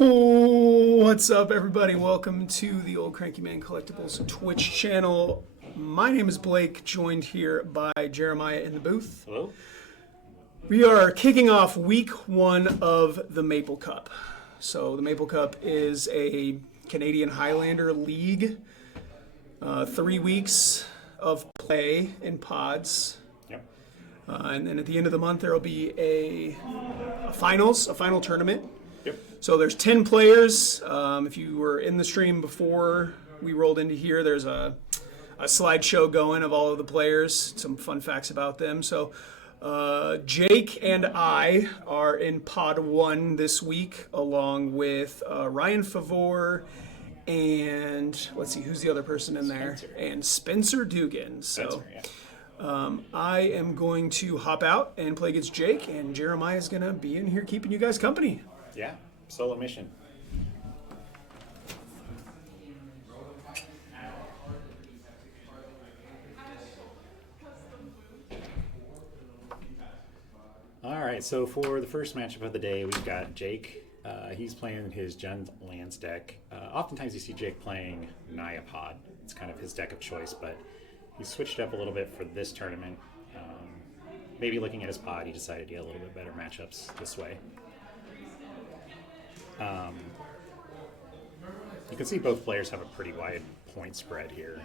Oh, what's up, everybody? Welcome to the Old Cranky Man Collectibles Twitch channel. My name is Blake, joined here by Jeremiah in the booth. Hello. We are kicking off week one of the Maple Cup. So the Maple Cup is a Canadian Highlander league. 3 weeks of play in pods. Yep. And then at the end of the month, there will be a final tournament. Yep. So there's 10 players. If you were in the stream before we rolled into here, there's a slideshow going of all of the players, some fun facts about them. So Jake and I are in pod 1 this week, along with Ryan Favor and let's see, who's the other person in there? Spencer. And Spencer Dugan. So I am going to hop out and play against Jake, and Jeremiah is going to be in here keeping you guys company. Yeah, solo mission. All right, so for the first matchup of the day, we've got Jake. He's playing his Gen Lands deck. Oftentimes you see Jake playing Nyapod. It's kind of his deck of choice, but he switched up a little bit for this tournament. Maybe looking at his pod, he decided to get a little bit better matchups this way. You can see both players have a pretty wide point spread here.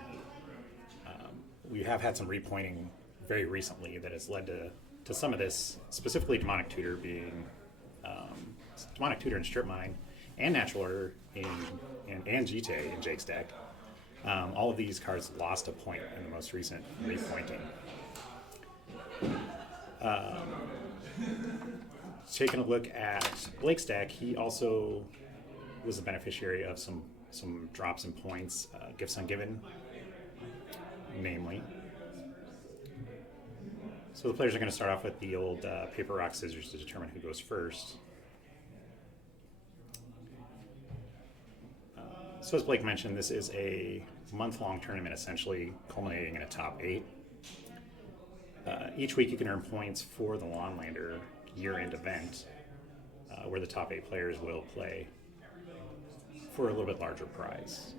We have had some repointing very recently that has led to some of this, specifically Demonic Tutor being Demonic Tutor and Strip Mine and Natural Order and GTA in Jake's deck. All of these cards lost a point in the most recent repointing. Taking a look at Blake's deck, he also was the beneficiary of some drops in points, gifts ungiven, namely. So the players are going to start off with the old paper, rock, scissors to determine who goes first. So as Blake mentioned, this is a month-long tournament, essentially culminating in a top 8. Each week you can earn points for the Lawnlander year-end event, where the top 8 players will play for a little bit larger prize.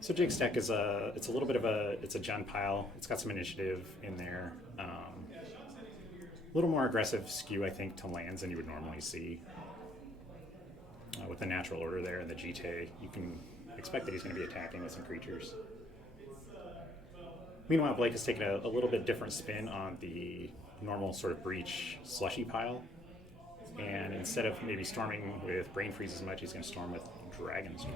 So Jake's deck is it's a little bit of it's a gen pile. It's got some initiative in there. A little more aggressive skew, I think, to lands than you would normally see. With the Natural Order there and the GTA, you can expect that he's going to be attacking with some creatures. Meanwhile, Blake has taken a little bit different spin on the normal sort of breach slushy pile. And instead of maybe storming with Brain Freeze as much, he's going to storm with Dragonstorm.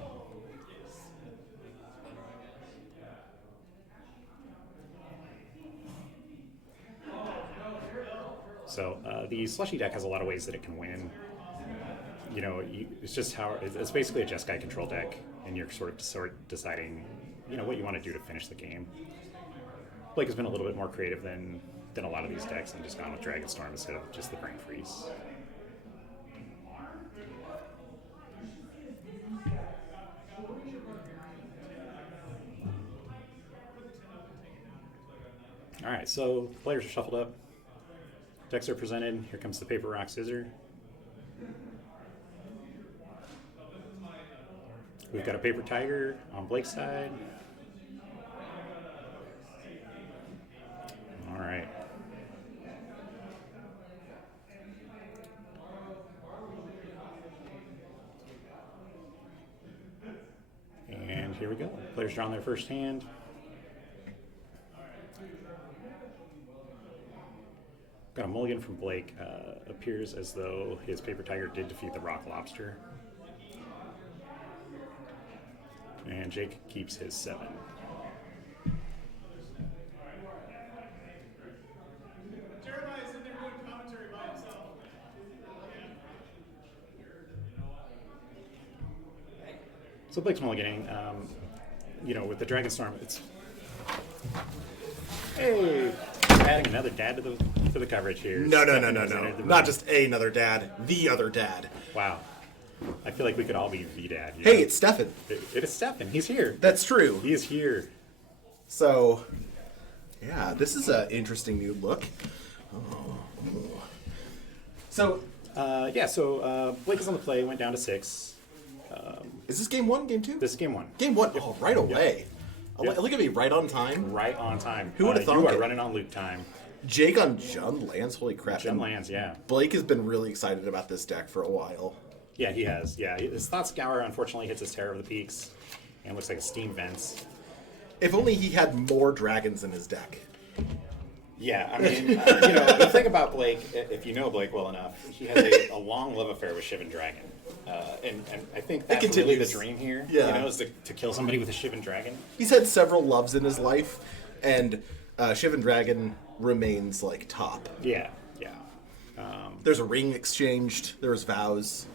So the slushy deck has a lot of ways that it can win. You know, it's just it's basically a Jeskai control deck, and you're sort of deciding, what you want to do to finish the game. Blake has been a little bit more creative than a lot of these decks and just gone with Dragonstorm instead of just the Brain Freeze. All right, so players are shuffled up. Decks are presented. Here comes the paper, rock, scissor. We've got a paper tiger on Blake's side. All right. And here we go. Players drawing their first hand. Got a mulligan from Blake. Appears as though his paper tiger did defeat the rock lobster. And Jake keeps his 7. Jeremiah's in there doing commentary by himself. So Blake's mulliganing. With the Dragonstorm, it's... Hey! Adding another dad to the coverage here. No. Not just another dad, the other dad. Wow. I feel like we could all be the dad. Hey, it's Stefan. It is Stefan. He's here. That's true. He is here. So, yeah, this is an interesting new look. So, So Blake is on the play, went down to 6. is this game 1, game 2? This is game 1. Game 1. Oh, right away. Yep. Look at me, right on time. Right on time. Who would've thought You are it? running on loop time. Jake on Jund lands. Holy crap! Jim And lands, yeah. Blake has been really excited about this deck for a while. Yeah, he has. Yeah, his Thought Scour unfortunately hits his Terror of the Peaks, and looks like a Steam Vents. If only he had more dragons in his deck. Yeah, I mean, the thing about Blake, if you know Blake well enough, he has a long love affair with Shivan Dragon. And I think that's really the continues. dream here, Yeah. is to kill somebody with a Shivan Dragon. He's had several loves in his life, and Shivan Dragon remains like top. Yeah. There's a ring exchanged. There's vows.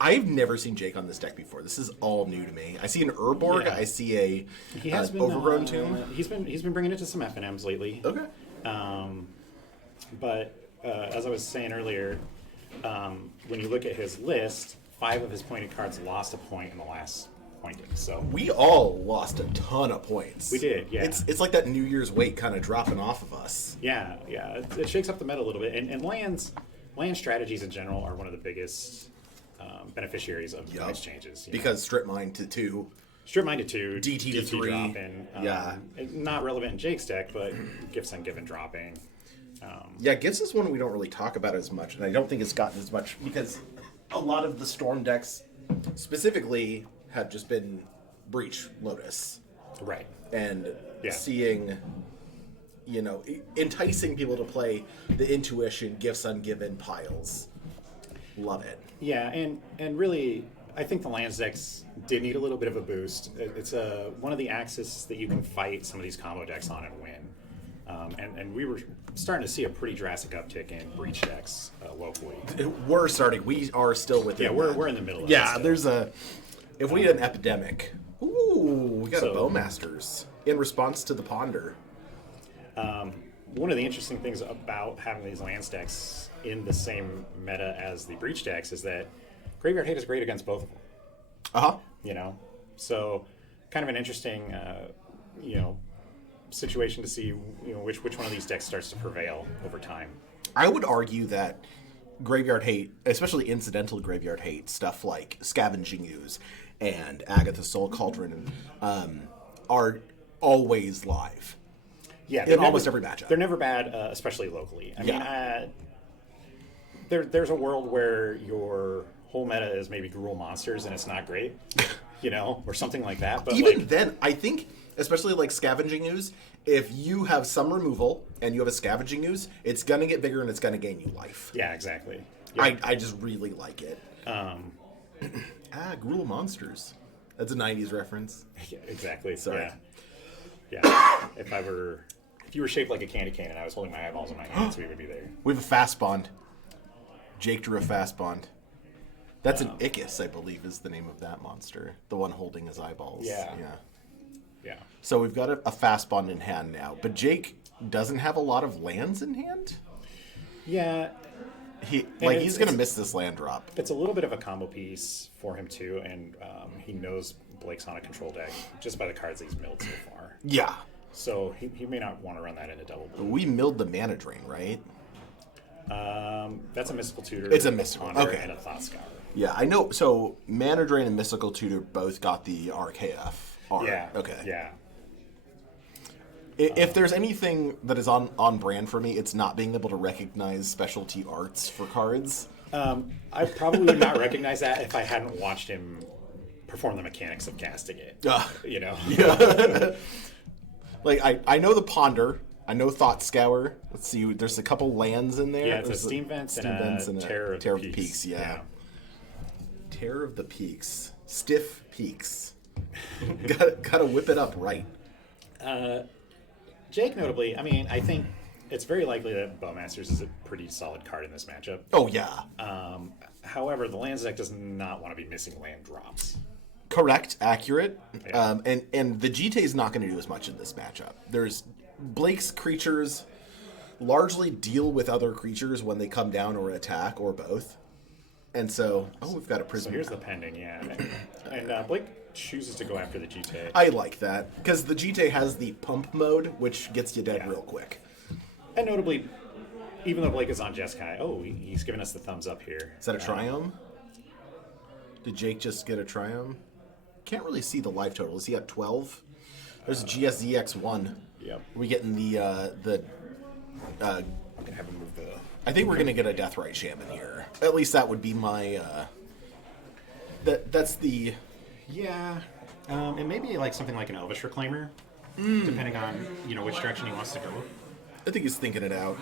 I've never seen Jake on this deck before. This is all new to me. I see an Urborg. Yeah. I see a He has been Overgrown Tomb. He's been bringing it to some FNMs lately. Okay. But as I was saying earlier, when you look at his list, 5 of his pointed cards lost a point in the last pointing. So We all lost a ton of points. We did, yeah. It's like that New Year's weight kind of dropping off of us. yeah, it shakes up the meta a little bit. And land strategies in general are one of the biggest beneficiaries of Yup. exchanges. Because strip mine to 2. Strip Mine to 2, DT to 3. dropping. Yeah. Not relevant in Jake's deck, but Gifts Ungiven dropping. Yeah, Gifts is one we don't really talk about as much, and I don't think it's gotten as much because a lot of the Storm decks specifically have just been Breach Lotus. Right. And Yeah. seeing, enticing people to play the Intuition, Gifts Ungiven piles. Love it. Yeah, and really, I think the lands decks did need a little bit of a boost. It's one of the axes that you can fight some of these combo decks on and win. And we were starting to see a pretty drastic uptick in breach decks locally. We're starting. We are still within. Yeah, we're in the middle of it. Yeah, still. there's if we had an epidemic. Ooh, we got a So- Bowmasters in response to the Ponder. One of the interesting things about having these lands decks in the same meta as the breach decks is that Graveyard Hate is great against both of them. Uh-huh. So kind of an interesting situation to see which one of these decks starts to prevail over time. I would argue that Graveyard Hate, especially incidental Graveyard Hate, stuff like Scavenging Ooze and Agatha's Soul Cauldron, are always live. Yeah, In almost every matchup. They're never bad, especially locally. I mean, there's a world where your whole meta is maybe Gruul monsters and it's not great, or something like that. But Even then, I think, especially like Scavenging Ooze, if you have some removal and you have a Scavenging Ooze, it's going to get bigger and it's going to gain you life. yeah, exactly. Yeah. I just really like it. Gruul monsters. That's a 90s reference. Yeah, exactly. Sorry. Yeah. If you were shaped like a candy cane and I was holding my eyeballs in my hands, we would be there. We have a fast bond. Jake drew a fast bond. That's an Ichus, I believe, is the name of that monster. The one holding his eyeballs. Yeah. Yeah. Yeah. So we've got a fast bond in hand now. But Jake doesn't have a lot of lands in hand? Yeah. He's it's- going to miss this land drop. It's a little bit of a combo piece for him too, and he knows Blake's on a control deck just by the cards that he's milled so far. Yeah. So he may not want to run that into double blue. We milled the Mana Drain, right? That's a mystical tutor. It's a mystical, Ponder, okay. And a thought scour. Yeah, I know. So Mana Drain and Mystical Tutor both got the RKF. Yeah. Okay. Yeah. If there's anything that is on brand for me, it's not being able to recognize specialty arts for cards. I probably would not recognize that if I hadn't watched him perform the mechanics of casting it. Yeah. Like I know the Ponder. I know Thought Scour. Let's see. There's a couple lands in there. Yeah, it's There's a Steam Vents and a Terror Terror of the Peaks. Yeah. Terror of the Peaks. Stiff Peaks. Gotta whip it up right. Jake, notably, I mean, I think it's very likely that Bowmasters is a pretty solid card in this matchup. Oh yeah. However, the lands deck does not want to be missing land drops. Correct, accurate. Yeah. And the GT is not going to do as much in this matchup. There's Blake's creatures largely deal with other creatures when they come down or attack or both. And so, we've got a So Prism. here's the pending, yeah. And Blake chooses to go after the GT. I like that because the GT has the pump mode, which gets you dead Yeah. real quick. And notably, even though Blake is on Jeskai, he's giving us the thumbs up here. Is that a triumph? Did Jake just get a triumph? Can't really see the life total. Is he at 12? There's a GSZX1. Yep. Are we getting the I'm gonna have him move the. I think we're gonna get a Deathrite Shaman here. At least that would be my. That's the. Yeah. It may be like something like an Elvish Reclaimer, depending on which direction he wants to go. I think he's thinking it out.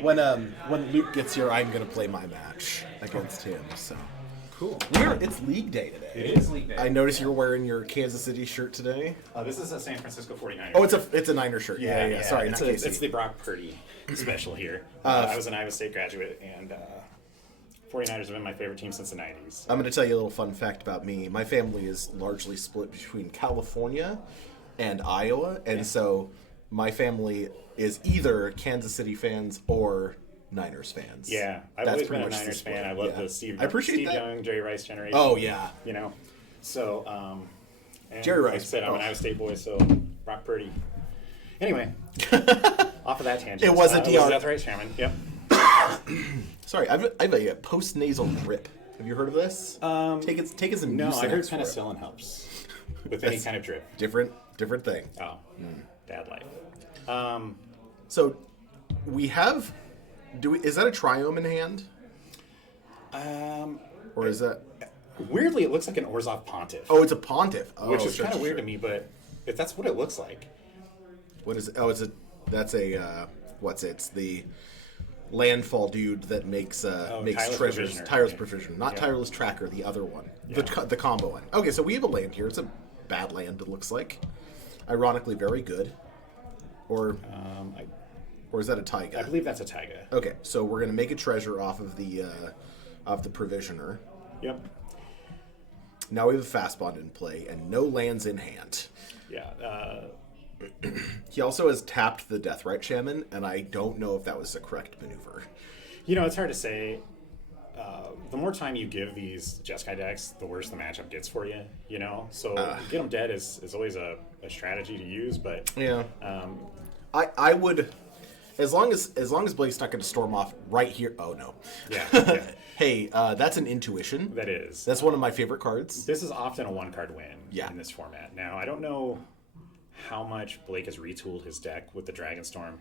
When Luke gets here, I'm gonna play my match against him. So Cool. it's League Day today. It is League Day. I noticed you're wearing your Kansas City shirt today. This is a San Francisco 49ers. Oh, it's a Niner shirt. Yeah. Sorry, it's, not it's KC. the Brock Purdy special here. I was an Iowa State graduate, and 49ers have been my favorite team since the 90s. I'm going to tell you a little fun fact about me. My family is largely split between California and Iowa, and so my family is either Kansas City fans or Niners fans. Yeah, I've always been a Niners fan. I love the Steve Young, Jerry Rice generation. Oh, yeah. So, and Jerry Rice. Like I said, I'm an Iowa State boy, so Brock Purdy. Anyway, off of that tangent. It was a DR. That's right, Shaman. Yep. Sorry, I have a post-nasal drip. Have you heard of this? Take as a No, I heard Mucinex for it. penicillin helps with any kind of drip. Different thing. Oh, dad life. So we have. Is that a triome in hand? Or is that? Weirdly, it looks like an Orzhov Pontiff. Oh, it's a pontiff. Oh, which is sure, kind of sure, weird sure. to me, but if that's what it looks like. What is it? Oh, that's a what's it? It's the landfall dude that makes Tireless treasures. Provisioner. Tireless Yeah. Provisioner, not Yeah. Tireless Tracker, the other one, Yeah. the combo one. Okay, so we have a land here. It's a bad land. It looks like, ironically, very good. Or is that a taiga? I believe that's a taiga. Okay, so we're gonna make a treasure off of the Provisioner. Yep. Now we have a fast bond in play and no lands in hand. Yeah. He also has tapped the Deathrite Shaman, and I don't know if that was the correct maneuver. It's hard to say. The more time you give these Jeskai decks, the worse the matchup gets for you. So get them dead is always a strategy to use, but Yeah. I would, as long as Blake's not going to storm off right here. Oh no. yeah. Hey, that's an intuition. That is. That's one of my favorite cards. This is often a one-card win Yeah. in this format. Now, I don't know how much Blake has retooled his deck with the Dragonstorm.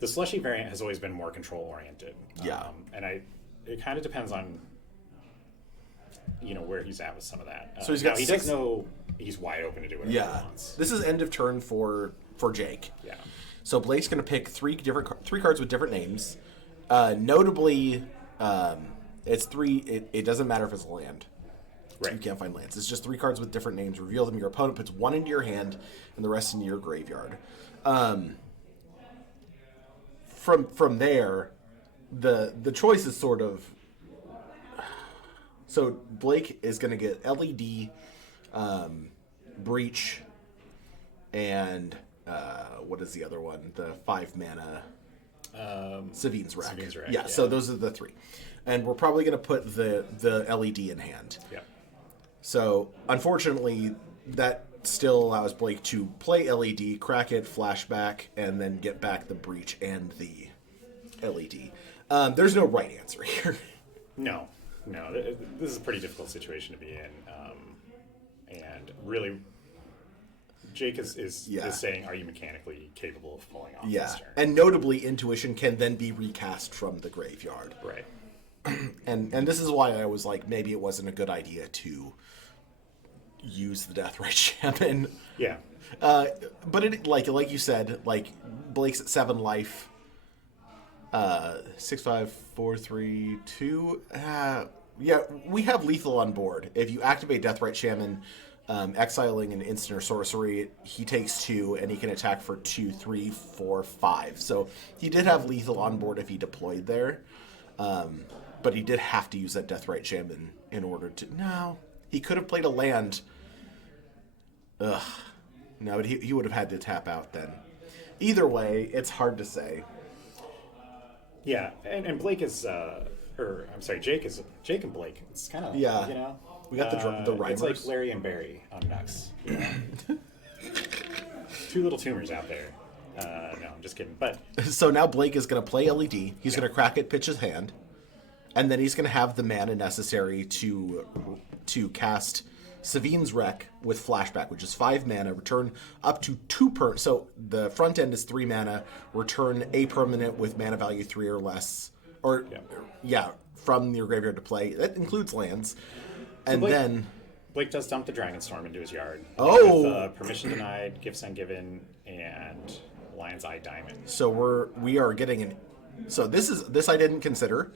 The Slushy variant has always been more control-oriented. Yeah. And it kind of depends on, where he's at with some of that. So he's got now, he six- does know he's wide open to do whatever he Yeah. wants. This is end of turn for Jake. Yeah. So Blake's going to pick three cards with different names. Notably, it's three. It doesn't matter if it's a land. Right. You can't find lands. It's just three cards with different names. Reveal them. Your opponent puts one into your hand and the rest into your graveyard. From there, the choice is sort of. So Blake is going to get LED, Breach, and what is the other one? The 5 mana Savine's Rack. Savine's Rack, Yeah, yeah. so those are the three. And we're probably going to put the LED in hand. Yeah. So, unfortunately, that still allows Blake to play LED, crack it, flashback, and then get back the Breach and the LED. There's no right answer here. No. This is a pretty difficult situation to be in. And really, Jake is saying, are you mechanically capable of pulling off Yeah, this turn? and notably, Intuition can then be recast from the graveyard. Right. And this is why I was like, maybe it wasn't a good idea to use the Deathrite Shaman. Yeah. But it like you said, like Blake's at 7 life. 6, 5, 4, 3, 2. Yeah, we have lethal on board. If you activate Deathrite Shaman, exiling an instant or sorcery, he takes 2 and he can attack for 2, 3, 4, 5. So he did have lethal on board if he deployed there. But he did have to use that Deathrite Shaman in order to. No, he could have played a land. Ugh. No, but he would have had to tap out then. Either way, it's hard to say. Yeah, and Blake is, Jake and Blake. It's kind of, Yeah. We got the rhymers. It's like Larry and Barry on Nux. 2 little tumors out there. No, I'm just kidding. But So now Blake is going to play LED. He's going to crack it, pitch his hand, and then he's going to have the mana necessary to cast Savine's Wreck with Flashback, which is 5 mana, return up to 2 per. So the front end is 3 mana, return a permanent with mana value 3 or less, or from your graveyard to play. That includes lands, and then Blake does dump the Dragonstorm into his yard. Oh! With, permission denied, gifts ungiven, and Lion's Eye Diamond. so we are getting an. So this I didn't consider,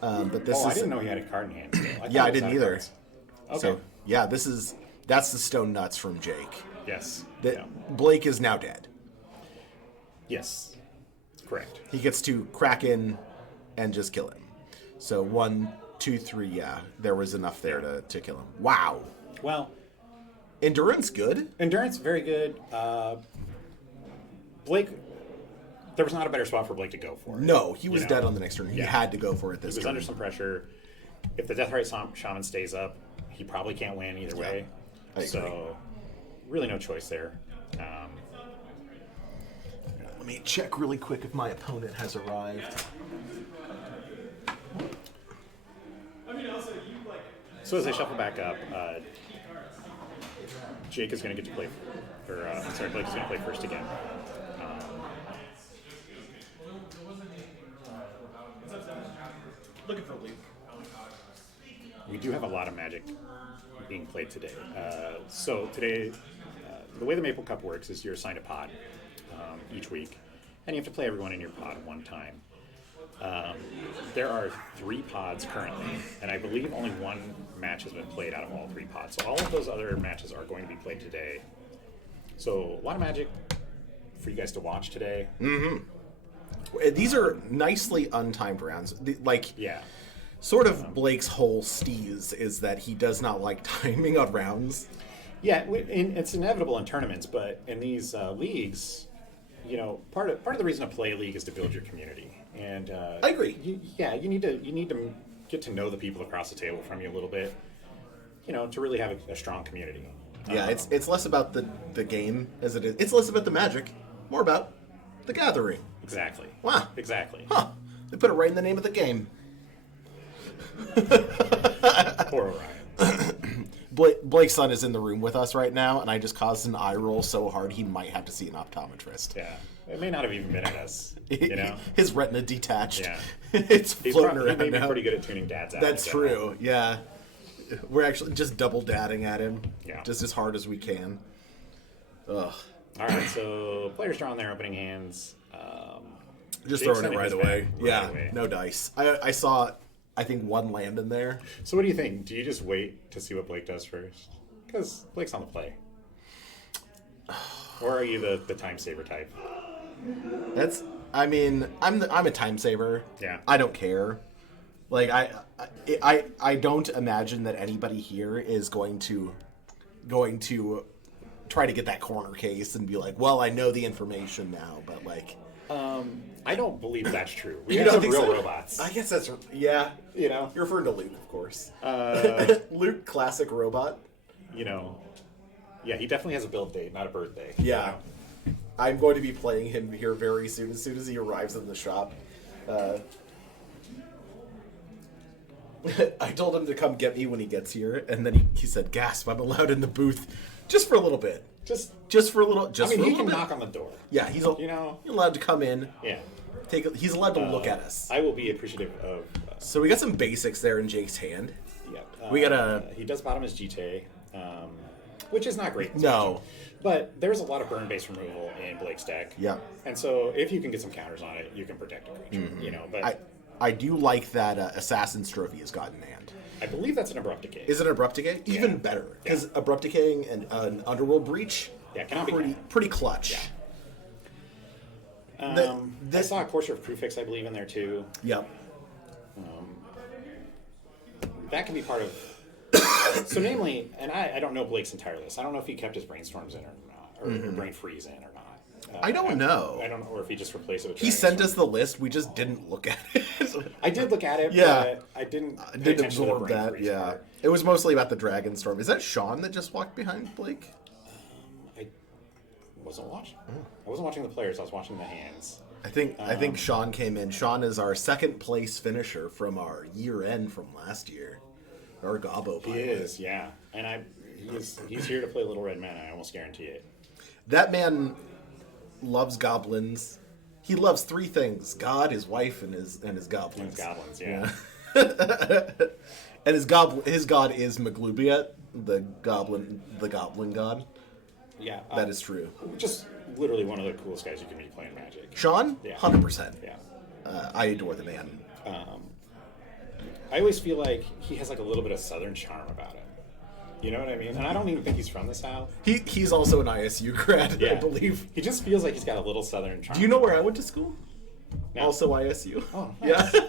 but this is. I didn't know he had a card in hand. Still. Yeah, thought I it was didn't out of either. cards. Okay. So yeah, that's the stone nuts from Jake. Yes. That Yeah. Blake is now dead. Yes. Correct. He gets to crack in and just kill him. So 1, 2, 3, yeah, there was enough there to kill him. Wow. Well, Endurance good? endurance very good. Blake, there was not a better spot for Blake to go for. No, he was You know? dead on the next turn. He Yeah. had to go for it this He was turn. under some pressure. If the Deathrite Shaman stays up, he probably can't win either way. I agree. So, really no choice there. Let me check really quick if my opponent has arrived. So as I shuffle back up, Jake is going to get to play, Blake is going to play first again. Looking for Luke. We do have a lot of Magic being played today. So today, the way the Maple Cup works is you're assigned a pod each week, and you have to play everyone in your pod at one time. There are 3 pods currently, and I believe only 1 match has been played out of all 3 pods. So all of those other matches are going to be played today. So a lot of Magic for you guys to watch today. These are nicely untimed rounds. Yeah. Sort of Blake's whole steez is that he does not like timing on rounds. Yeah, it's inevitable in tournaments, but in these leagues, you know, part of the reason to play a league is to build your community. And I agree. You need to get to know the people across the table from you a little bit, you know, to really have a strong community. Yeah, it's less about the game as it is. It's less about the Magic, more about the gathering. Exactly. Wow. Exactly. Huh. They put it right in the name of the game. Poor Orion. Blake's son is in the room with us right now, and I just caused an eye roll so hard he might have to see an optometrist. Yeah. It may not have even been at us, you know? His retina detached. Yeah. It's floating He around may be now. pretty good at tuning dads out. That's in general. true, yeah. We're actually just double dadding at him. Yeah. Just as hard as we can. Ugh. All right, so players drawing their opening hands. Just Jake's throwing it sending right his away. back Yeah, right away. no dice. I saw, I think, 1 land in there. So what do you think? Do you just wait to see what Blake does first? Because Blake's on the play. Or are you the time saver type? I'm a time saver. Yeah. I don't care. Like I don't imagine that anybody here is going to try to get that corner case and be like, well, I know the information now, but like. I don't believe that's true. We You have don't some think real so? robots. I guess that's yeah. You know, You're referring to Luke, of course. Luke, classic robot. you know, yeah, he definitely has a build date, not a birthday. Yeah. I'm going to be playing him here very soon, as he arrives in the shop. I told him to come get me when he gets here, and then he said, "Gasp! I'm allowed in the booth, just for a little bit, just for a little." Just I mean, for a he can little bit. knock on the door. Yeah, he's allowed to come in. Yeah. He's allowed to look at us. I will be appreciative of. So we got some basics there in Jake's hand. Yeah. We got a. He does bottom his GT, which is not great. No. But there's a lot of burn-based removal in Blake's deck. Yeah. And so if you can get some counters on it, you can protect a creature. You know, but I do like that Assassin's Trophy has gotten in hand. I believe that's an Abrupt Decay. Is it an Abrupt Decay? Even better. Because Abrupt Decaying and an Underworld Breach, cannot be pretty clutch. Yeah. I saw a Courser of Crewfix, I believe, in there too. Yep. That can be part of. So, namely, and I don't know Blake's entire list. I don't know if he kept his Brainstorms in or not, or Brain Freeze in or not. I don't know. I don't know, or if he just replaced it with. He sent us the list. We just didn't look at it. I did look at it. Yeah. But I didn't. I pay didn't attention to the absorb Brain that. Freeze Yeah. part. It was mostly about the Dragonstorm. Is that Sean that just walked behind Blake? wasn't watching. I wasn't watching the players. I was watching the hands. I think Sean came in. Sean is our second place finisher from our year end from last year. Our Gobbo pilot. He is, yeah. And he's here to play Little Red Men. I almost guarantee it. That man loves goblins. He loves three things: God, his wife, and his goblins. His goblins, yeah. And his god is Maglubiet, the goblin god. Yeah. That is true. Just literally one of the coolest guys you can meet playing Magic. Sean, Yeah. 100%. Yeah. I adore the man. I always feel like he has like a little bit of Southern charm about him. You know what I mean? And I don't even think he's from the South. He's also an ISU grad, I believe. He just feels like he's got a little Southern charm. Do you know where I went to school? No. Also ISU. Oh, nice. Yeah.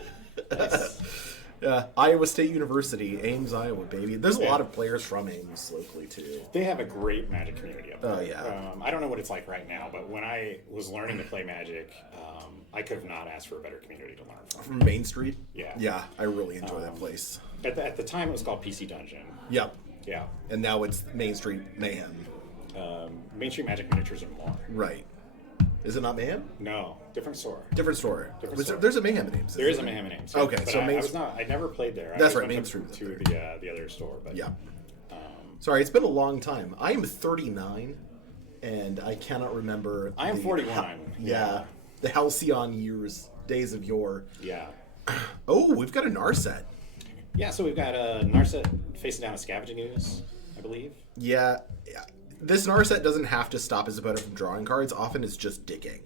Nice. Yeah, Iowa State University, Ames, Iowa, baby. There's a Yeah. lot of players from Ames locally too. They have a great Magic community up there. Oh, yeah. I don't know what it's like right now, but when I was learning to play Magic, I could have not asked for a better community to learn from. From Main Street? Yeah. Yeah, I really enjoy that place. At the time, it was called PC Dungeon. Yep. Yeah. And now it's Main Street Mayhem. Main Street Magic Miniatures and more. Right. Is it not Mayhem? No, different store. Different store. Store. There's a Mayhem in Ames. There is a Mayhem in Ames. Okay, but so I never played there. That's I right, went Main to Street was to there. the other store. But Yeah. Sorry, it's been a long time. I am 39, and I cannot remember. I am 41. Yeah. The halcyon days of yore. Yeah. Oh, we've got a Narset. Yeah, so we've got a Narset facing down a Scavenging Ooze, I believe. Yeah. This Narset doesn't have to stop his opponent from drawing cards. Often it's just digging.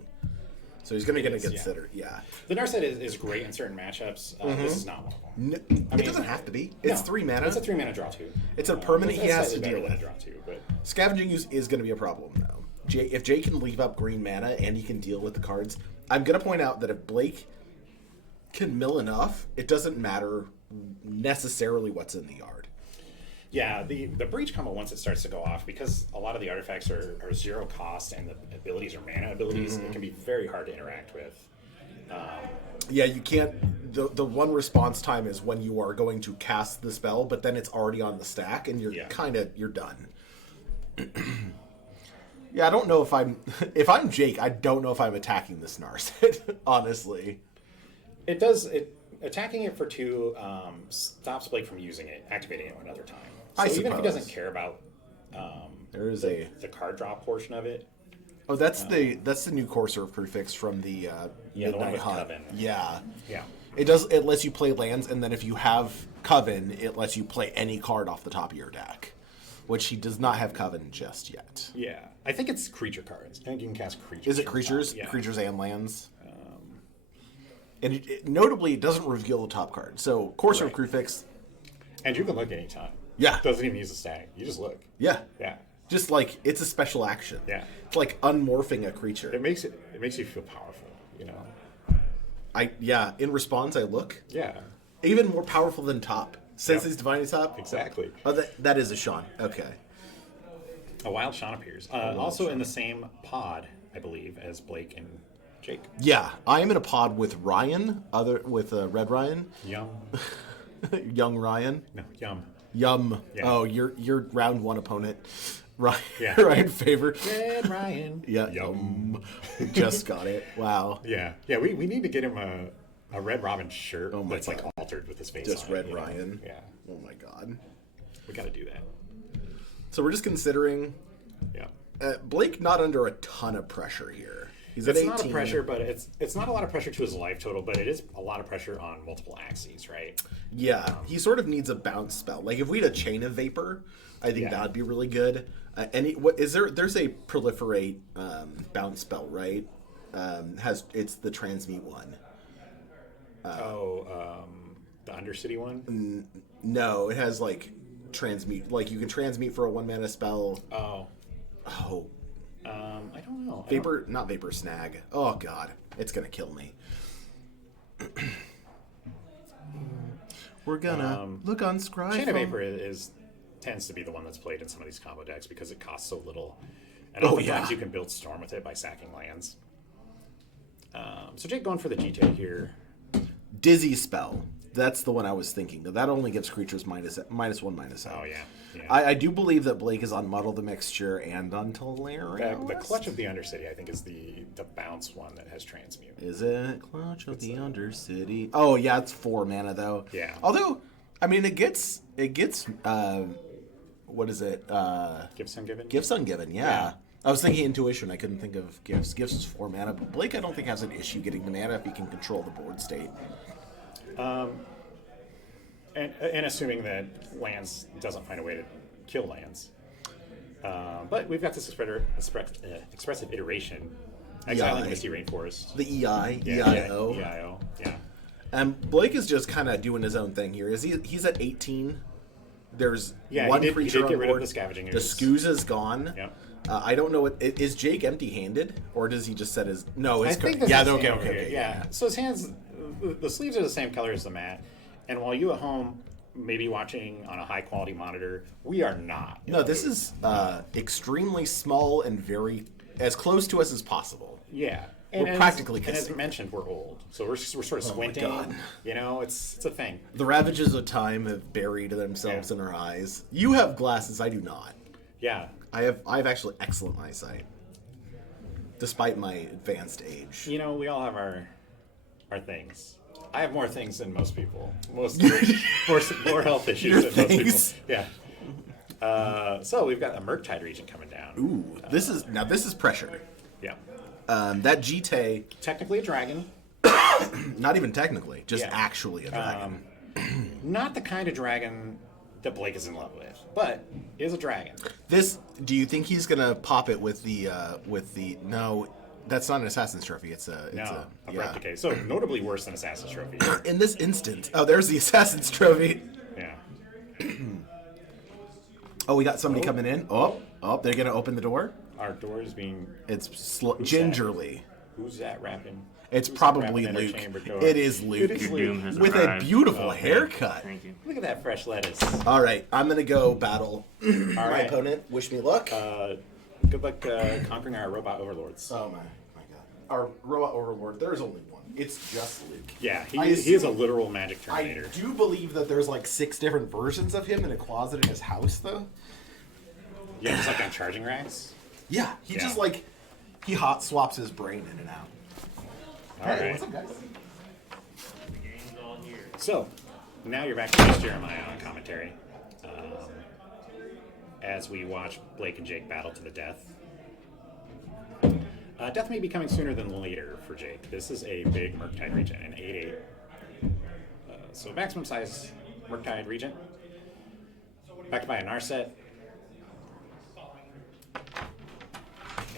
So he's going to get is, considered. Yeah. The Narset is great in certain matchups. This is not one of them. It doesn't have to be. It's 3 mana. It's a 3 mana draw 2. It's a permanent he has to deal with. with. Draw 2, but Scavenging Use is going to be a problem, though. If Jay can leave up green mana and he can deal with the cards, I'm going to point out that if Blake can mill enough, it doesn't matter necessarily what's in the yard. yeah, the breach combo, once it starts to go off, because a lot of the artifacts are 0 cost and the abilities are mana abilities, it can be very hard to interact with. Yeah, you can't. The one response time is when you are going to cast the spell, but then it's already on the stack, and you're you're done. Yeah, I don't know if I'm Jake. I don't know if I'm attacking this Narset. Honestly, Attacking it for 2 stops Blake from using it, activating it another time. So I even if he suppose. doesn't care about there is the card draw portion of it. Oh, that's the new Corsair prefix from the the one Midnight with Hunt. Coven. Yeah. Yeah. It lets you play lands, and then if you have Coven, it lets you play any card off the top of your deck, which he does not have Coven just yet. Yeah. I think it's creature cards. I think you can cast creatures. Is it from creatures? top. Yeah. Creatures and lands? And notably, it doesn't reveal the top card. So, Corsair Right. prefix, And you can look anytime. Yeah. Doesn't even use a stack. You just look. yeah. Yeah. Just like, it's a special action. Yeah. It's like unmorphing a creature. It makes you feel powerful, you know. In response, I look. Yeah. Even more powerful than top. Since Yep. he's Divine Top. Exactly. Oh, that is a Sean. Okay. A Wild Shawn appears. Also in the same pod, I believe, as Blake and Jake. Yeah, I am in a pod with Ryan, Red Ryan, Yum. young Ryan. No, yum. Yum. Yeah. Oh, your round 1 opponent, Ryan. Yeah. Ryan Favor. Red Ryan. Yeah. Yum. Just got it. Wow. Yeah. Yeah, we need to get him a Red Robin shirt that's God. like altered with his face Just on Red it, you know? Ryan. Yeah. Oh my God. We got to do that. So we're just considering Yeah. Blake not under a ton of pressure here. He's at It's 18. not a pressure, but it's not a lot of pressure to his life total, but it is a lot of pressure on multiple axes, right? Yeah, he sort of needs a bounce spell. Like if we had a Chain of Vapor, I think that'd be really good. There's a proliferate bounce spell, right? It's the transmute one. The Undercity one? No, it has like transmute. Like you can transmute for a 1 mana spell. Oh. I don't know. Not Vapor Snag. Oh God, it's gonna kill me. We're gonna look on Scry. Chain of Vapor tends to be the one that's played in some of these combo decks because it costs so little. And Oh, oftentimes yeah. you can build Storm with it by sacking lands. So Jake going for the GTA here. Dizzy spell. That's the one I was thinking. That only gives creatures -1/-. Oh yeah. I do believe that Blake is on Muddle the Mixture and on Tolarian. The Clutch of the Undercity, I think, is the bounce one that has transmute. Is it Clutch of the Undercity? Oh yeah, it's 4 mana though. Yeah. Although, I mean, it gets what is it? Gifts Ungiven? Gifts Ungiven. Yeah. I was thinking Intuition. I couldn't think of Gifts. Gifts is 4 mana, but Blake I don't think has an issue getting the mana if he can control the board state. And assuming that lands doesn't find a way to kill lands. But we've got this expressive iteration. Exiling Misty Rainforest. The EI, Yeah, EIO. EIO, yeah. Blake is just kind of doing his own thing here. He's at 18. There's one he creature did get on rid board. of the Scavenging The Ooze. Scooze is gone. Yep. I don't know what is Jake empty-handed or does he just set his? No, I it's think yeah. this is Okay, him okay, over here. okay. Yeah. So his hands, the sleeves are the same color as the mat, and while you at home may be watching on a high-quality monitor, we are not. No, this is extremely small and very as close to us as possible. Yeah. We're practically and as kissing. mentioned, we're old, so we're sort of squinting. God. You know, it's a thing. The ravages of time have buried themselves in our eyes. You have glasses, I do not. Yeah. I have actually excellent eyesight, despite my advanced age. You know, we all have our things. I have more things than most people. More health issues Your than things? most people. Yeah. So we've got a Murktide region coming down. Ooh, this is pressure. Yeah. That Jite, Technically a dragon. not even technically, just Yeah. actually a dragon. Not the kind of dragon that Blake is in love with, but is a dragon. Do you think he's gonna pop it with the no? That's not an Assassin's Trophy. It's a replicate. So notably worse than Assassin's Trophy. In this instance, oh, there's the Assassin's Trophy. Yeah. Oh, we got somebody coming in. Oh, they're gonna open the door. Our door is being. It's gingerly. Who's that rapping? It's Who's probably rapping in our Luke. chamber door? It is Luke. It is Your doom Luke. has With a arrived. beautiful Okay. haircut. Thank you. Look at that fresh lettuce. All right, I'm gonna go battle All my right. opponent. Wish me luck. Good luck conquering our robot overlords. Oh my god! Our robot overlord. There's only one. It's just Luke. Yeah, I he is a assume- literal magic I Terminator. do believe that there's like 6 different versions of him in a closet in his house, though. Yeah, just like on charging racks. Yeah, he Yeah. just like he hot swaps his brain in and out. All Hey, right. what's up, guys? The game's all here. So, now you're back to Chris Jeremiah on commentary. As we watch Blake and Jake battle to the death. Death may be coming sooner than later for Jake. This is a big Murktide Regent, an 8/8. So maximum size Murktide Regent. Backed by a Narset.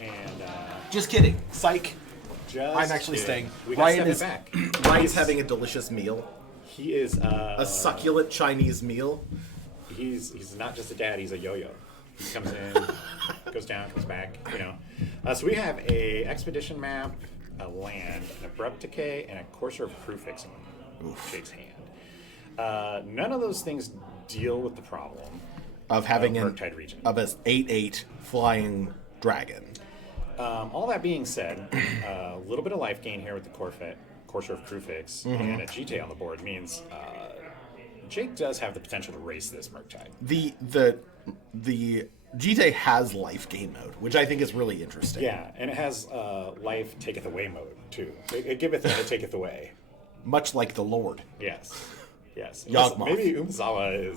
And Just kidding. Psych. just I'm actually kidding. staying. We got Ryan Ryan is back. Ryan's having a delicious meal, He is a succulent Chinese meal. he's not just a dad, he's a yo-yo. He comes in, goes down, comes back, you know. So we have a expedition map, a land, an abrupt decay, and a courser of Crufix in Jake's hand. None of those things deal with the problem Of having of an Murktide Region. of a 8/8 flying dragon. All that being said, a little bit of life gain here with the courser of Crufix and a GT on the board means Jake does have the potential to race this Murktide. The Jite has life game mode, which I think is really interesting. Yeah, and it has life taketh away mode too. It giveth and it taketh away. Much like the Lord. Yes. Yes. Yawgmoth. Maybe Umazawa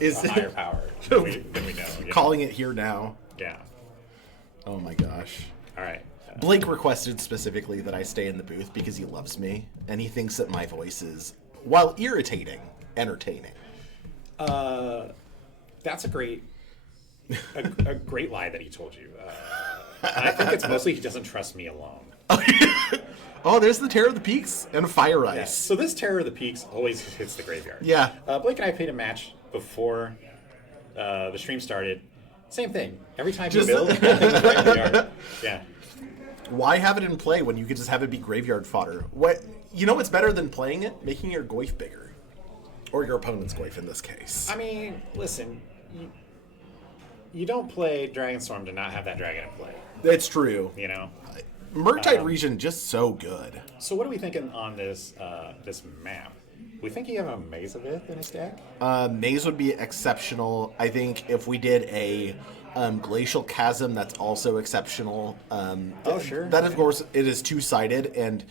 is a higher power than we know. You know? Calling it here now. Yeah. Oh my gosh. All right. Blake requested specifically that I stay in the booth because he loves me, and he thinks that my voice is, while irritating, entertaining. That's a great lie that he told you. And I think it's mostly he doesn't trust me alone. Oh, there's the Terror of the Peaks and Fire Ice. Yeah. So this Terror of the Peaks always hits the graveyard. Yeah. Blake and I played a match before the stream started. Same thing. Every time you Just- build, nothing's graveyard. Yeah. Why have it in play when you could just have it be graveyard fodder? What you know what's better than playing it? Making your Goyf bigger. Or your opponent's Goyf in this case. I mean, listen, you don't play Dragonstorm to not have that dragon in play, It's true. you know? Murktide region just so good. So what are we thinking on this this map? We think you have a Mazavith in his deck? Maze would be exceptional. I think if we did a Glacial Chasm, that's also exceptional. Sure. That, of course, it is two-sided, and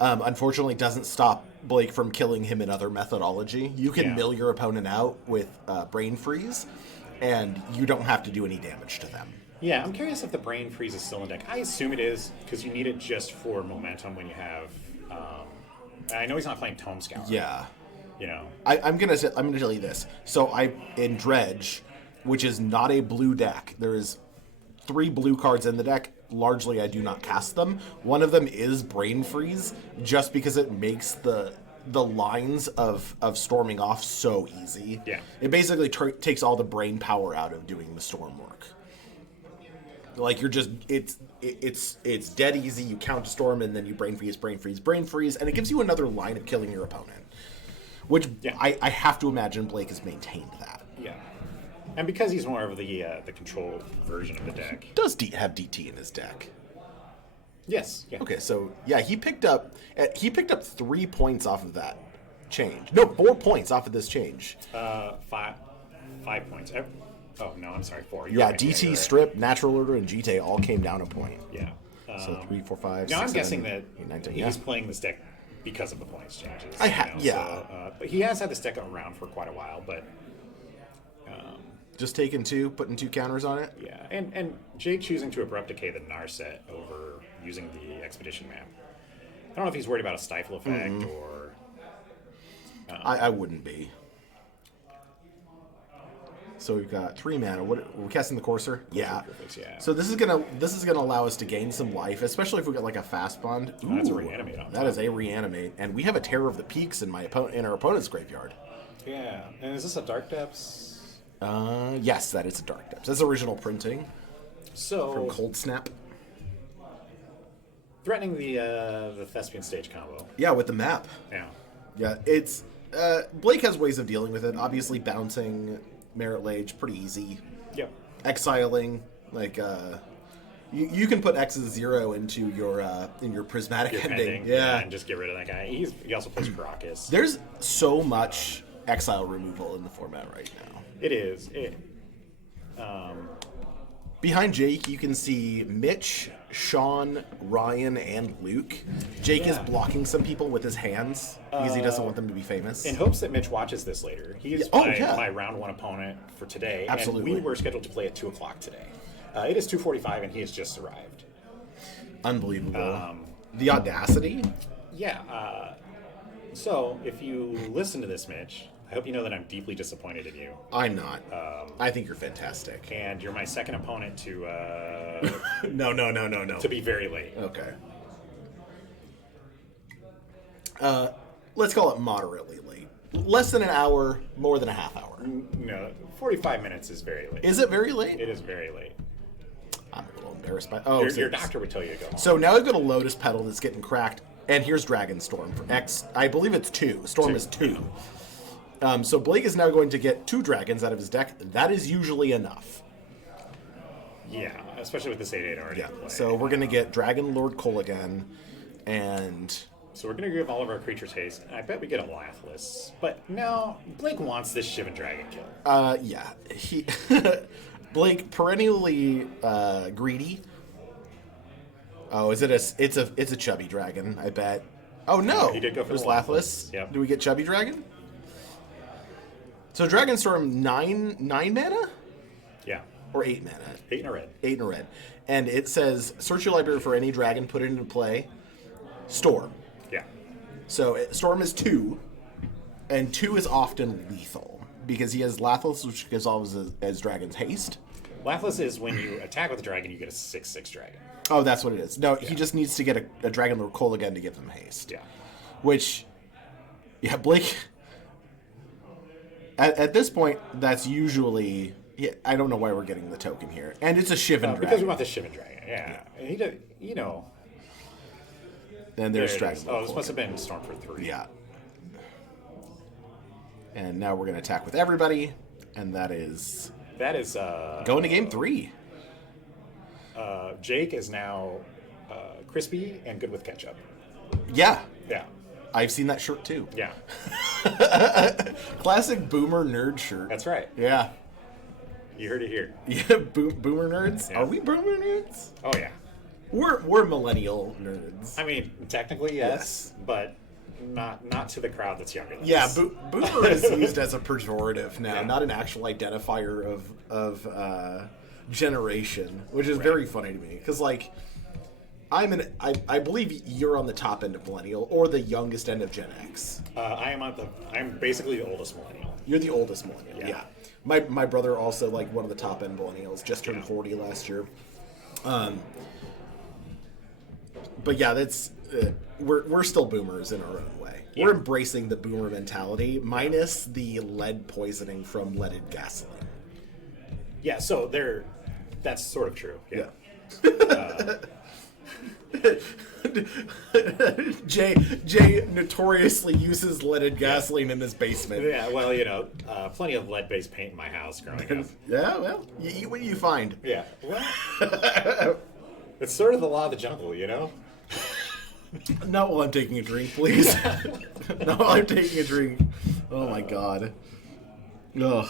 unfortunately doesn't stop Blake from killing him in other methodology. You can mill your opponent out with Brain Freeze, and you don't have to do any damage to them. Yeah, I'm curious if the Brain Freeze is still in deck. I assume it is, because you need it just for momentum when you have... I know he's not playing Tome Scour. Yeah. You know. I'm gonna tell you this. So in Dredge, which is not a blue deck, there is 3 blue cards in the deck. Largely, I do not cast them. One of them is Brain Freeze, just because it makes the lines of storming off so easy. Yeah. It basically takes all the brain power out of doing the storm work. Like, you're just it's dead easy. You count a storm and then you brain freeze, and it gives you another line of killing your opponent. Which I have to imagine Blake has maintained that. Yeah. And because he's more of the controlled version of the deck. Does have DT in his deck? Yes. Yeah. Okay, so yeah, he picked up 3 points off of that change. No, 4 points off of this change. 5 points. Oh no, I'm sorry, 4. You're Yeah, right. DT, You're right. Strip, Natural Order, and GT all came down a point. Yeah. So 3, 4, 5. Now 6, I'm guessing 7, that 8, 9, 10, he's playing this deck because of the points changes. Yeah. But he has had this deck around for quite a while, but just taking 2, putting 2 counters on it. yeah. And Jake choosing to abrupt decay the Narset over using the Expedition map. I don't know if he's worried about a stifle effect or. I wouldn't be. So we've got 3 mana. We're casting the Courser. Yeah. Yeah. So this is gonna allow us to gain some life, especially if we get like a fast bond. Oh, that's a reanimate on That top. is a reanimate, and we have a Terror of the Peaks in our opponent's graveyard. Yeah. And is this a Dark Depths? Yes, that is a Dark Depths. That's original printing So from Cold Snap. threatening the Thespian stage combo. Yeah, with the map. Yeah. Yeah, it's Blake has ways of dealing with it. Obviously, bouncing Merit Lage pretty easy. Yep. Exiling, like you can put X's 0 into your prismatic Your ending. pending, Yeah. and just get rid of that guy. He also plays Caracas. There's so much exile removal in the format right now. It is. Behind Jake, you can see Mitch, Sean, Ryan, and Luke. Jake is blocking some people with his hands because he doesn't want them to be famous. In hopes that Mitch watches this later. He is my round 1 opponent for today. Absolutely. And we were scheduled to play at 2 o'clock today. It is 2:45 and he has just arrived. Unbelievable. The audacity. Yeah. So if you listen to this, Mitch, I hope you know that I'm deeply disappointed in you. I'm not. I think you're fantastic. And you're my second opponent to No. to be very late. Okay. Let's call it moderately late. Less than an hour, more than a half hour. No, 45 minutes is very late. Is it very late? It is very late. I'm a little embarrassed by. Your doctor would tell you to go home. So now I've got a Lotus Petal that's getting cracked, and here's Dragonstorm for X. I believe it's 2. Storm is 2. So Blake is now going to get 2 dragons out of his deck. That is usually enough. Yeah, especially with this 8/8 already Yeah. in play. So we're going to get Dragon Lord Kolaghan, and So we're going to give all of our creatures haste. I bet we get a Lathless. But no, Blake wants this Shivan Dragon kill. yeah, he Blake perennially greedy. Oh, is it it's a chubby dragon? I bet. Oh no, he did go for There's the Lathless. Yep. Do we get chubby dragon? So Dragonstorm 9 mana Yeah, or 8 mana? 8 in a red. 8 in a red, and it says search your library for any dragon, put it into play. Storm. Yeah. So Storm is 2, and 2 is often lethal because he has Lathless, which gives all as dragons haste. Lathless is when you attack with a dragon, you get a 6/6 dragon. Oh, that's what it is. No, he just needs to get a Dragon Lord Kolaghan to give him haste. Yeah. Which, yeah, Blake. At this point, that's usually. Yeah, I don't know why we're getting the token here, and it's a Shivan dragon. Because we want the Shivan dragon. Yeah. And he did, And there there's it Dragon is. Lord. Oh, this must Kolaghan. have been Storm for 3. Yeah. And now we're going to attack with everybody, and that is That is. going to game 3. Jake is now crispy and good with ketchup. Yeah. Yeah. I've seen that shirt too. Yeah, Classic boomer nerd shirt. that's right. Yeah. You heard it here. Yeah, boomer nerds? Yeah. Are we boomer nerds? Oh yeah. We're millennial nerds. I mean, technically yes, but not to the crowd that's younger than Yeah, us. boomer is used as a pejorative now, Yeah. not an actual identifier of generation, which is very funny to me because like I believe you're on the top end of millennial or the youngest end of Gen X. I'm basically the oldest millennial. You're the oldest millennial. Yeah. Yeah. My brother also like one of the top end millennials, just turned 40 last year. But yeah, that's we're still boomers in our own way. Yeah. We're embracing the boomer mentality, minus the lead poisoning from leaded gasoline. Yeah, so that's sort of true. Yeah. Jay notoriously uses leaded gasoline in his basement. Yeah, well, plenty of lead-based paint in my house growing up. Yeah, well, you eat what you find. Yeah. Well, it's sort of the law of the jungle, you know? Not while I'm taking a drink, please. Not while I'm taking a drink. Oh my god. Ugh.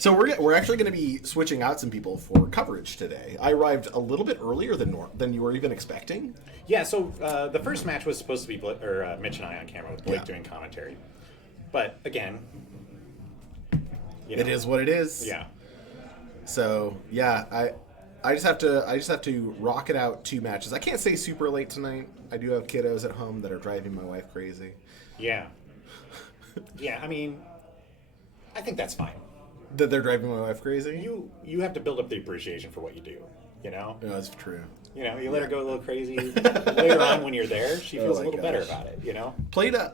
So we're actually going to be switching out some people for coverage today. I arrived a little bit earlier than you were even expecting. Yeah, so the first match was supposed to be Mitch and I on camera with Blake doing commentary. But again, it is what it is. Yeah. So yeah, I just have to rock it out 2 matches. I can't stay super late tonight. I do have kiddos at home that are driving my wife crazy. Yeah. Yeah, I mean, I think that's fine. That they're driving my wife crazy? You have to build up the appreciation for what you do, you know? No, that's true. You let her go a little crazy. Later on when you're there, she feels Oh a my little better gosh. about it, you know?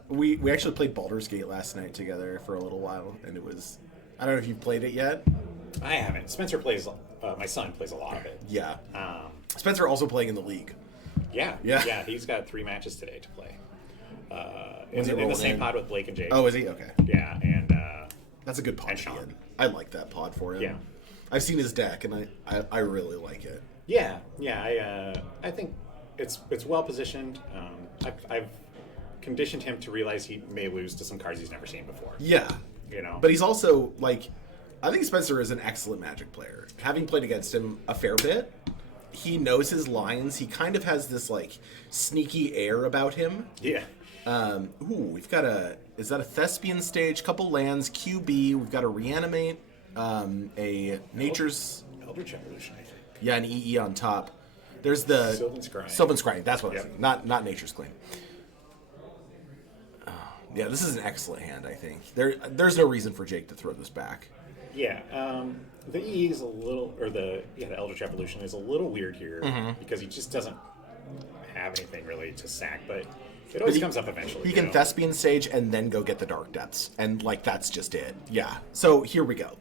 We actually played Baldur's Gate last night together for a little while, and it was... I don't know if you've played it yet. I haven't. Spencer plays, my son plays a lot of it. Yeah. Spencer also playing in the league. Yeah. Yeah. Yeah, he's got 3 matches today to play. When's he In the rolling same in? pod with Blake and Jake. Oh, is he? Okay. Yeah, and That's a good pod And to be Sean. in. I like that pod for him. Yeah. I've seen his deck, and I really like it. yeah, I think it's well positioned. I've conditioned him to realize he may lose to some cards he's never seen before. Yeah. You know? But he's also, like... I think Spencer is an excellent Magic player. Having played against him a fair bit, he knows his lines. He kind of has this, like, sneaky air about him. Yeah. We've got is that a Thespian stage, couple lands, QB, we've got a Reanimate, a Nature's... Eldritch Evolution, I think. Yeah, an EE on top. There's the... Sylvan Scrying. Sylvan Scrying, that's what I was Yep. thinking. Not Nature's Claim. Yeah, this is an excellent hand, I think. There's no reason for Jake to throw this back. Yeah, the EE is a little, or the Eldritch Evolution is a little weird here because he just doesn't have anything really to sack, but it always comes up eventually. He you can know? Thespian stage and then go get the Dark Depths, and like that's just it. Yeah. So here we go.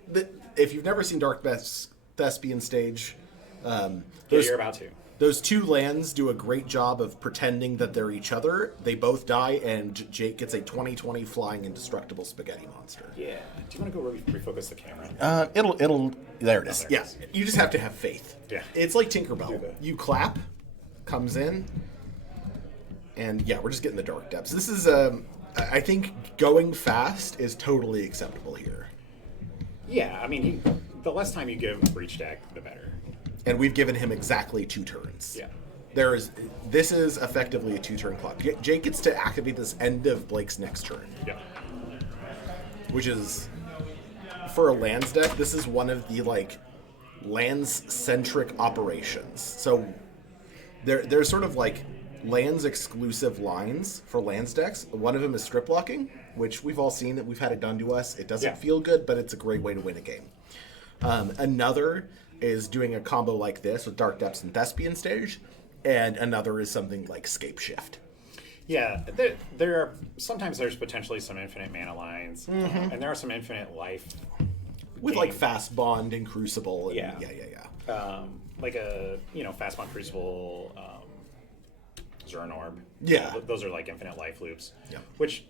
If you've never seen Dark Depths Thespian stage, You're about to. those 2 lands do a great job of pretending that they're each other. They both die, and Jake gets a 20/20 flying indestructible spaghetti monster. Yeah. Do you want to go refocus the camera? It'll there it is. there it Yeah, is. you just have to have faith. Yeah. It's like Do Tinkerbell. that. You clap, comes in, and yeah, we're just getting the Dark Depths. This is I think going fast is totally acceptable here, Yeah, I mean, the less time you give Breach Deck, the better. and we've given him exactly 2 turns. Yeah. This is effectively a 2-turn clock. Jake gets to activate this end of Blake's next turn, Yeah. which is for a lands deck. This is one of the like lands centric operations. So there's sort of like lands exclusive lines for lands decks. One of them is strip blocking, which we've all seen that we've had it done to us. It doesn't Yeah. feel good, but it's a great way to win a game. Another is doing a combo like this with Dark Depths and Thespian stage, and another is something like Scape Shift. Yeah, there are sometimes there's potentially some infinite mana lines, and there are some infinite life With game. like Fast Bond and Crucible. And Yeah. yeah. Like a Fastbond Crucible, Zernorb. Yeah. Those are like infinite life loops. Yeah. Which,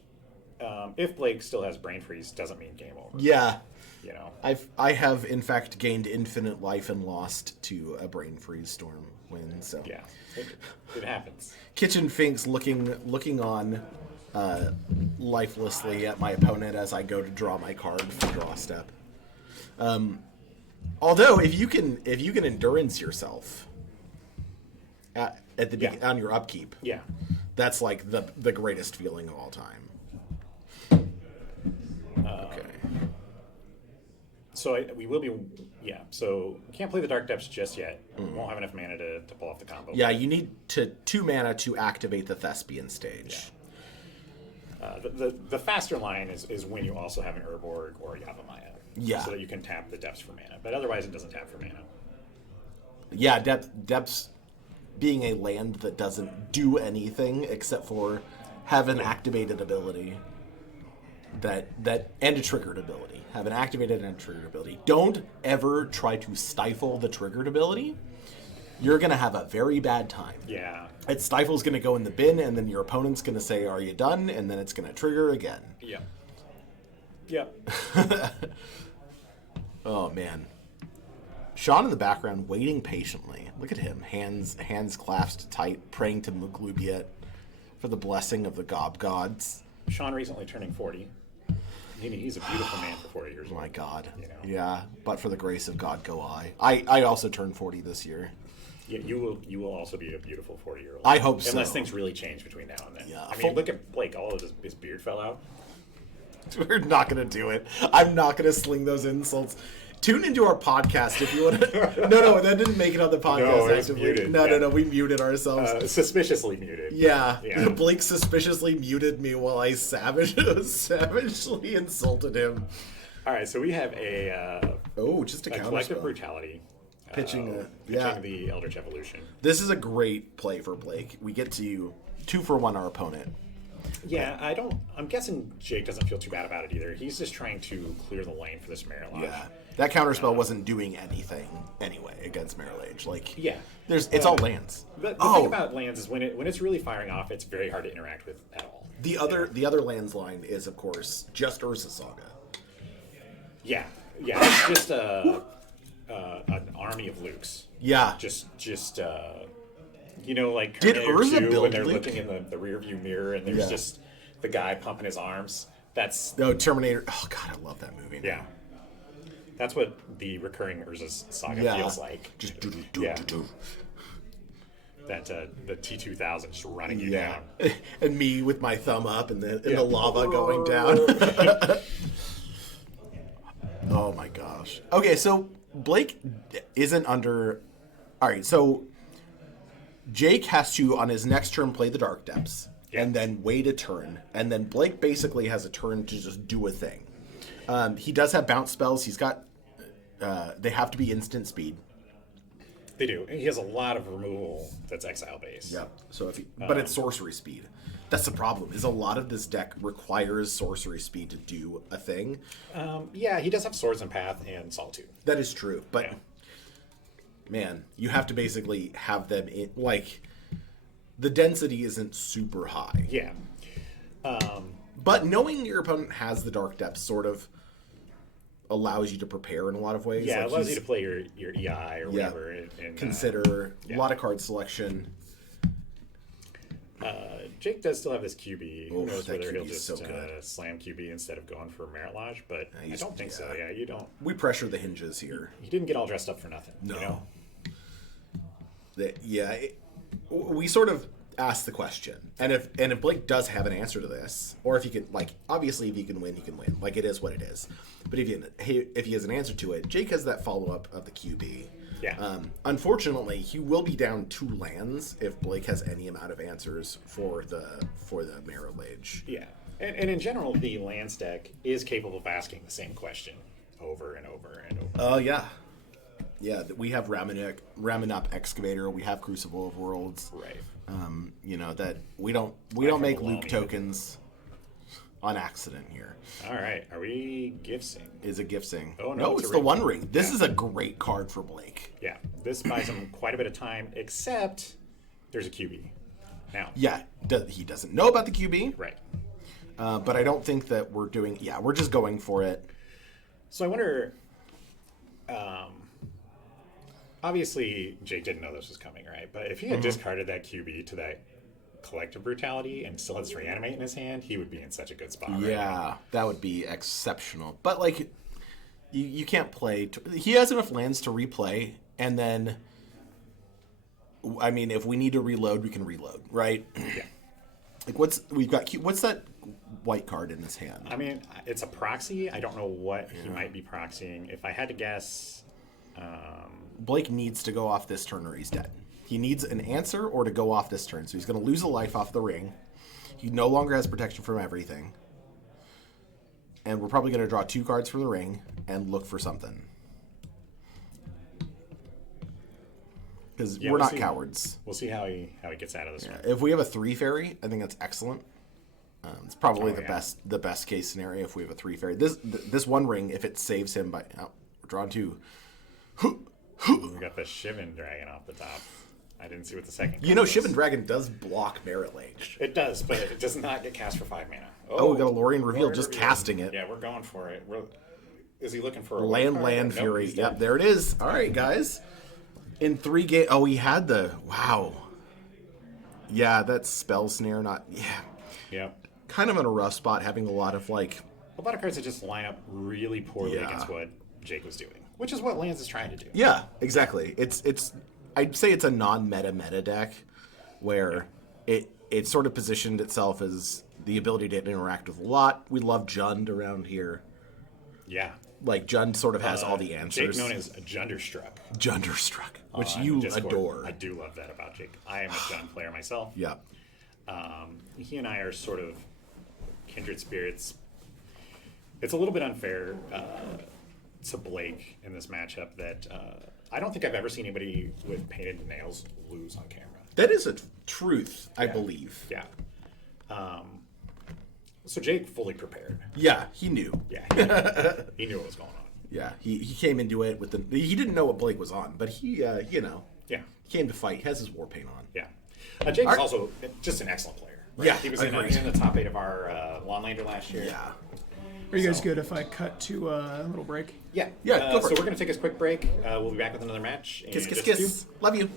if Blake still has Brain Freeze, doesn't mean game over. Yeah. You know. I have in fact gained infinite life and lost to a Brain Freeze Storm win. So Yeah. It happens. Kitchen Finks looking on. lifelessly at my opponent as I go to draw my card for draw step. Although if you can endurance yourself on your upkeep, Yeah. that's like the greatest feeling of all time. Okay. So we will be, yeah. So we can't play the Dark Depths just yet. We won't have enough mana to pull off the combo. Yeah, you need 2 mana to activate the Thespian stage. The faster line is when you also have an Urborg or a Yavimaya. Yeah. So that you can tap the Depths for mana. But otherwise, it doesn't tap for mana. Yeah, Depths being a land that doesn't do anything except for have an activated ability. That and a triggered ability. Have an activated and a triggered ability. Don't ever try to stifle the triggered ability. You're going to have a very bad time. Yeah. Stifle's going to go in the bin, and then your opponent's going to say, "Are you done?" And then it's going to trigger again. Yeah. Yep. Oh man, Sean in the background waiting patiently. Look at him, hands clasped tight, praying to Muglubiet for the blessing of the gob gods. Sean recently turning 40. He's a beautiful man for 40 years old. My God. You know? Yeah, but for the grace of God go I. I also turned 40 this year. Yeah, you will also be a beautiful 40-year-old. I hope so. Unless things really change between now and then. Yeah. I mean, look at Blake. All of his beard fell out. We're not going to do it. I'm not going to sling those insults. Tune into our podcast if you want to. No, that didn't make it on the podcast. No, it's actively. muted. No, we muted ourselves. Suspiciously muted. Yeah. Yeah. Blake suspiciously muted me while I savagely insulted him. All right, so we have a Just a collective counterspell. brutality. Pitching the Eldritch Evolution. This is a great play for Blake. We get to 2 for 1 our opponent. Yeah, I'm guessing Jake doesn't feel too bad about it either. He's just trying to clear the lane for this Mirror Lodge. Yeah. That counterspell wasn't doing anything anyway against Mirror Lage. Like, Yeah. it's all lands. The thing about lands is when it's really firing off, it's very hard to interact with at all. The other lands line is, of course, just Urza Saga. Yeah, it's just an army of Lukes. Yeah. Just like Did Terminator Urza 2 build when they're Luke? looking in the rear view mirror and there's Yeah. just the guy pumping his arms. That's Terminator. Oh, God, I love that movie. yeah. That's what the recurring Urza Saga Yeah. feels like. Just Yeah. That the T-2000 just running you Yeah. down. And me with my thumb up and the Yeah. lava going down. Oh my gosh. Okay, so Blake isn't under. All right, so Jake has to, on his next turn, play the Dark Depths, and then wait a turn, and then Blake basically has a turn to just do a thing. He does have bounce spells. He's got. They have to be instant speed. They do. He has a lot of removal that's exile based. Yeah. So but it's sorcery speed. That's the problem. Is a lot of this deck requires sorcery speed to do a thing. Yeah, he does have Swords and Path and Solitude. That is true, but Yeah. man, you have to basically have them in like the density isn't super high. Yeah. But knowing your opponent has the Dark Depths sort of allows you to prepare in a lot of ways. Yeah, Like it allows he's- you to play your EI or whatever. And consider yeah. a lot of card selection. Jake does still have this QB. Who Oof, knows that whether he'll QB is just so good. slam QB instead of going for Merit Lodge, but I he's- don't think so. yeah. Yeah, you don't. We pressure the hinges here. He didn't get all dressed up for nothing. No. You know? We sort of ask the question, and if Blake does have an answer to this, or if he can, like, obviously if he can win, he can win. Like, it is what it is. But if he has an answer to it, Jake has that follow up of the QB. Yeah. Unfortunately, he will be down 2 lands if Blake has any amount of answers for the Marrow Lage. Yeah. And in general, the Lance deck is capable of asking the same question over and over and over. Oh yeah. Yeah, we have Ramunap Excavator, we have Crucible of Worlds. Right. That we don't from make the Luke Lami. tokens on accident here. All right. Are we gifting? Is a gifting. Oh, no, it's it's a the ring. One Ring. This is a great card for Blake. Yeah. This buys him quite a bit of time, except there's a QB. Now. Yeah, he doesn't know about the QB, Right. but I don't think that we're doing. Yeah, we're just going for it. So I wonder. Obviously, Jake didn't know this was coming, right? But if he had discarded that QB to that collective brutality and still has reanimate in his hand, he would be in such a good spot. Right now. Yeah, that would be exceptional. But like, you can't play. He has enough lands to replay, and then, I mean, if we need to reload, we can reload, right? Yeah. Like, what's that white card in his hand? I mean, it's a proxy. I don't know what he might be proxying. If I had to guess, Blake needs to go off this turn or he's dead. He needs an answer or to go off this turn. So he's going to lose a life off the ring. He no longer has protection from everything. And we're probably going to draw 2 cards for the ring and look for something. Because we're not cowards. We'll see how he gets out of this one. If we have a 3 fairy, I think that's excellent. It's probably the best case scenario if we have a 3 fairy. This one ring, if it saves him by we're drawing 2. We got the Shivan Dragon off the top. I didn't see what the second. Shivan Dragon does block Merit Lage. It does, but it does not get cast for 5 mana. Oh, we got a Lorien Reveal Lorien just Reveal. casting it. Yeah, we're going for it. Is he looking for a Land Nope, Fury. he's Yep, dead. there it is. All right, guys. In 3 games. Oh, he had the. Wow. Yeah, that's Spell Snare. Yep. Kind of in a rough spot, having a lot of like. A lot of cards that just line up really poorly Yeah. against what Jake was doing, which is what Lands is trying to do. Yeah, exactly. It's. I'd say it's a non-meta deck, where it sort of positioned itself as the ability to interact with a lot. We love Jund around here. Yeah. Like Jund sort of has all the answers. Jake known as Junderstruck. Junderstruck, which on you Discord. adore. I do love that about Jake. I am a Jund player myself. Yeah. He and I are sort of kindred spirits. It's a little bit unfair to Blake in this matchup that I don't think I've ever seen anybody with painted nails lose on camera. That is a truth, I believe. Yeah. So Jake fully prepared. Yeah, he knew. Yeah. He knew what was going on. Yeah, he came into it with he didn't know what Blake was on, but he Yeah. he came to fight. He has his war paint on. Yeah. Jake is also just an excellent player. Right? Yeah, He was agreed. in the top 8 of our Lawnlander last year. Yeah. Are you guys good if I cut to a little break? Yeah. Yeah, go for so it. we're going to take a quick break. We'll be back with another match. in Kiss, kiss, just a few. kiss. Love you.